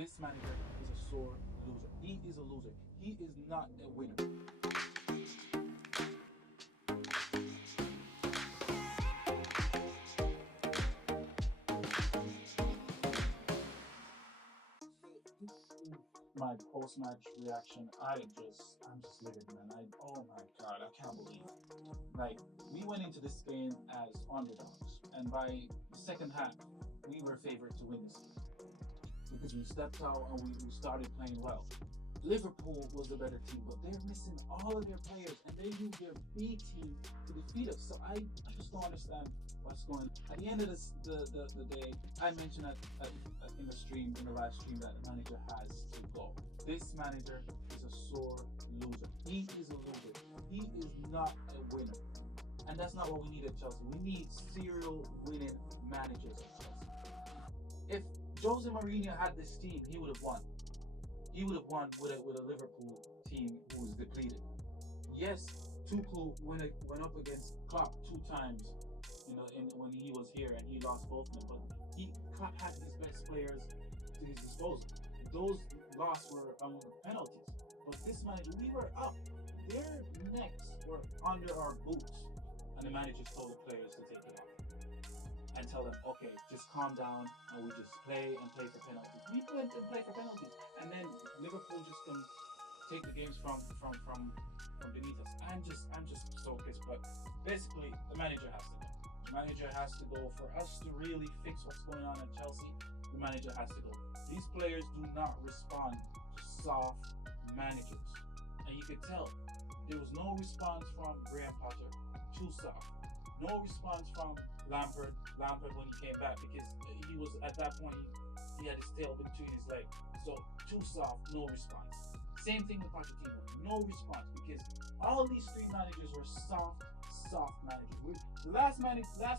This manager is a sore loser. He is a loser. He is not a winner. My post-match reaction, I'm just livid, man. Oh my god, I can't believe it. Like, we went into this game as underdogs, and by the second half, we were favored to win this game because we stepped out and we started playing well. Liverpool was the better team, but they're missing all of their players, and they use their B team to defeat us. So I just don't understand what's going on. At the end of the day, I mentioned in the stream, in the live stream, that the manager has to go. This manager is a sore loser. He is a loser. He is not a winner. And that's not what we need at Chelsea. We need serial winning managers at Chelsea. If Jose Mourinho had this team, he would have won. He would have won with a Liverpool team who was depleted. Yes, Tuchel went up against Klopp 2 times, when he was here, and he lost both of them. But Klopp had his best players to his disposal. Those losses were penalties. But this manager, we were up. Their necks were under our boots, and the manager told the players to take it off and tell them, okay, just calm down, and we just play for penalties. We went and play for penalties, and then Liverpool just can take the games from beneath us. I'm just so pissed. But basically, the manager has to go. The manager has to go. For us to really fix what's going on at Chelsea, the manager has to go. These players do not respond to soft managers, and you could tell there was no response from Graham Potter. Too soft. No response from Lampard when he came back, because he was at that point he had his tail between his legs. So too soft, no response. Same thing with Pochettino, no response, because all these 3 managers were soft managers. The last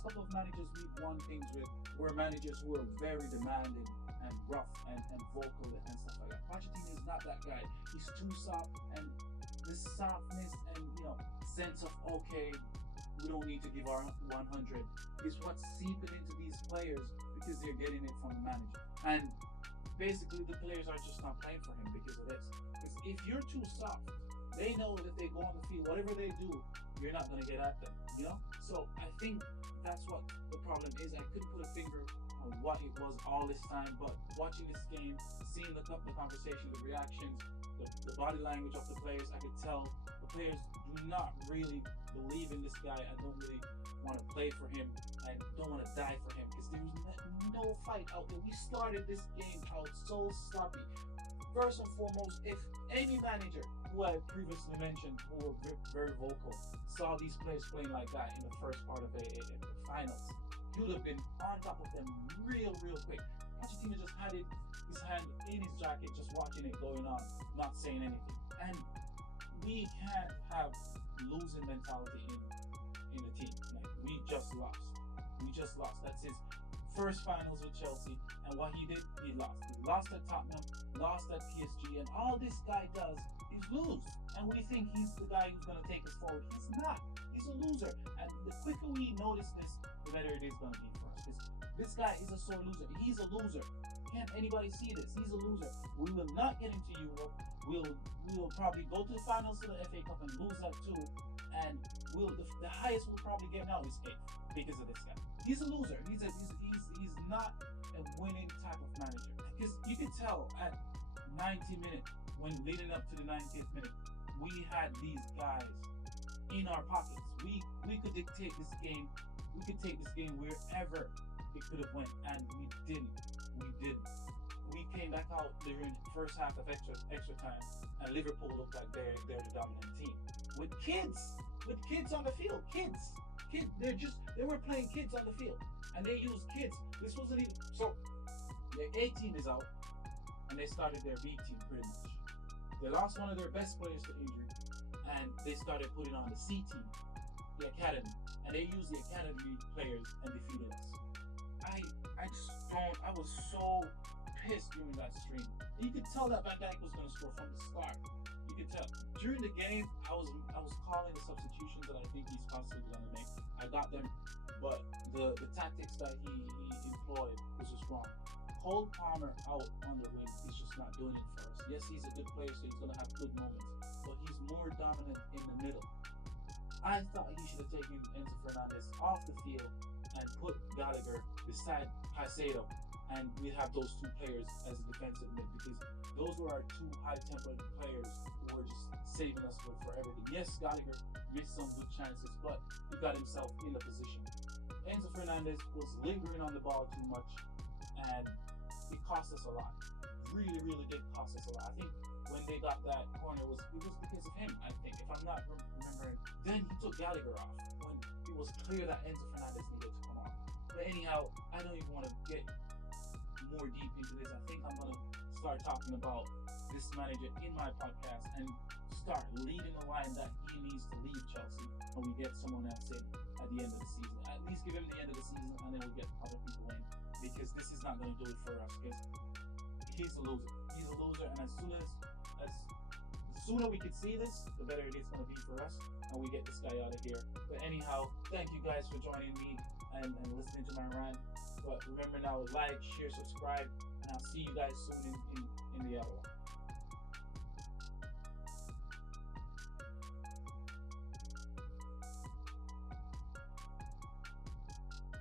couple of managers we've won things with were managers who were very demanding and rough and vocal and stuff like that. Pochettino is not that guy. He's too soft, and this softness and sense of, okay, we don't need to give our 100 is what's seeping into these players, because they're getting it from the manager. And basically the players are just not playing for him because of this. Because if you're too soft, they know that if they go on the field, whatever they do, you're not going to get at them, So I think that's what the problem is. I couldn't put a finger on what it was all this time, but watching this game, seeing the conversation, the reactions, the body language of the players, I could tell the players do not really believe in this guy. I don't really want to play for him. I don't want to die for him, because there was no fight out there. We started this game out so sloppy. First and foremost, if any manager who I previously mentioned, who were very vocal, saw these players playing like that in the first part of the finals, he would have been on top of them real quick. Pochettino just had his hand in his jacket, just watching it going on, not saying anything. And we can't have losing mentality in the team. Like, we just lost. That's his first finals with Chelsea, and what he did, he lost. He lost at Tottenham, lost at PSG, and all this guy does is lose. And we think he's the guy who's going to take us forward. He's not. He's a loser. And the quicker we notice this, the better it is going to be for us. Because this guy is a sore loser. He's a loser. Can't anybody see this? He's a loser. We will not get into Europe. We'll probably go to the finals of the FA Cup and lose that too. And the highest we'll probably get now is 8th because of this guy. He's a loser. He's not a winning type of manager. Because you can tell at 90 minutes, when leading up to the 90th minute, we had these guys in our pockets. We could dictate this game. We could take this game wherever it could have went, and we didn't. We came back out during the first half of extra time, and Liverpool looked like they're the dominant team with kids on the field. Kids. They were playing kids on the field, and they used kids. This wasn't even so. Their A team is out, and they started their B team pretty much. They lost one of their best players to injury, and they started putting on the C team, the academy, and they used the academy players and defeated us. I was so pissed during that stream. You could tell that Van Dijk was going to score from the start. You could tell. During the game, I was calling the substitutions that I think he's possibly going to make. I got them, but the tactics that he employed was just wrong. Cole Palmer out on the wing is doing it for us. Yes, he's a good player, so he's gonna have good moments, but he's more dominant in the middle. I thought he should have taken Enzo Fernandez off the field and put Gallagher beside Caicedo, and we have those two players as a defensive mid, because those were our two high-tempered players who were just saving us for everything. Yes, Gallagher missed some good chances, but he got himself in the position. Enzo Fernandez was lingering on the ball too much, and it cost us a lot. Really, really did cost us a lot. I think when they got that corner, it was because of him, I think, if I'm not remembering. Then he took Gallagher off when it was clear that Enzo Fernandez needed to come off. But anyhow, I don't even want to get more deep into this. I think I'm going to start talking about this manager in my podcast and start leading the line that he needs to leave Chelsea, and we get someone else in at the end of the season. At least give him the end of the season, and then we get other people in, because this is not going to do it for us, because he's a loser. He's a loser, and as the sooner we can see this, the better it is going to be for us, and we get this guy out of here. But anyhow, thank you guys for joining me and listening to my rant. But remember now, like, share, subscribe, and I'll see you guys soon in the other one.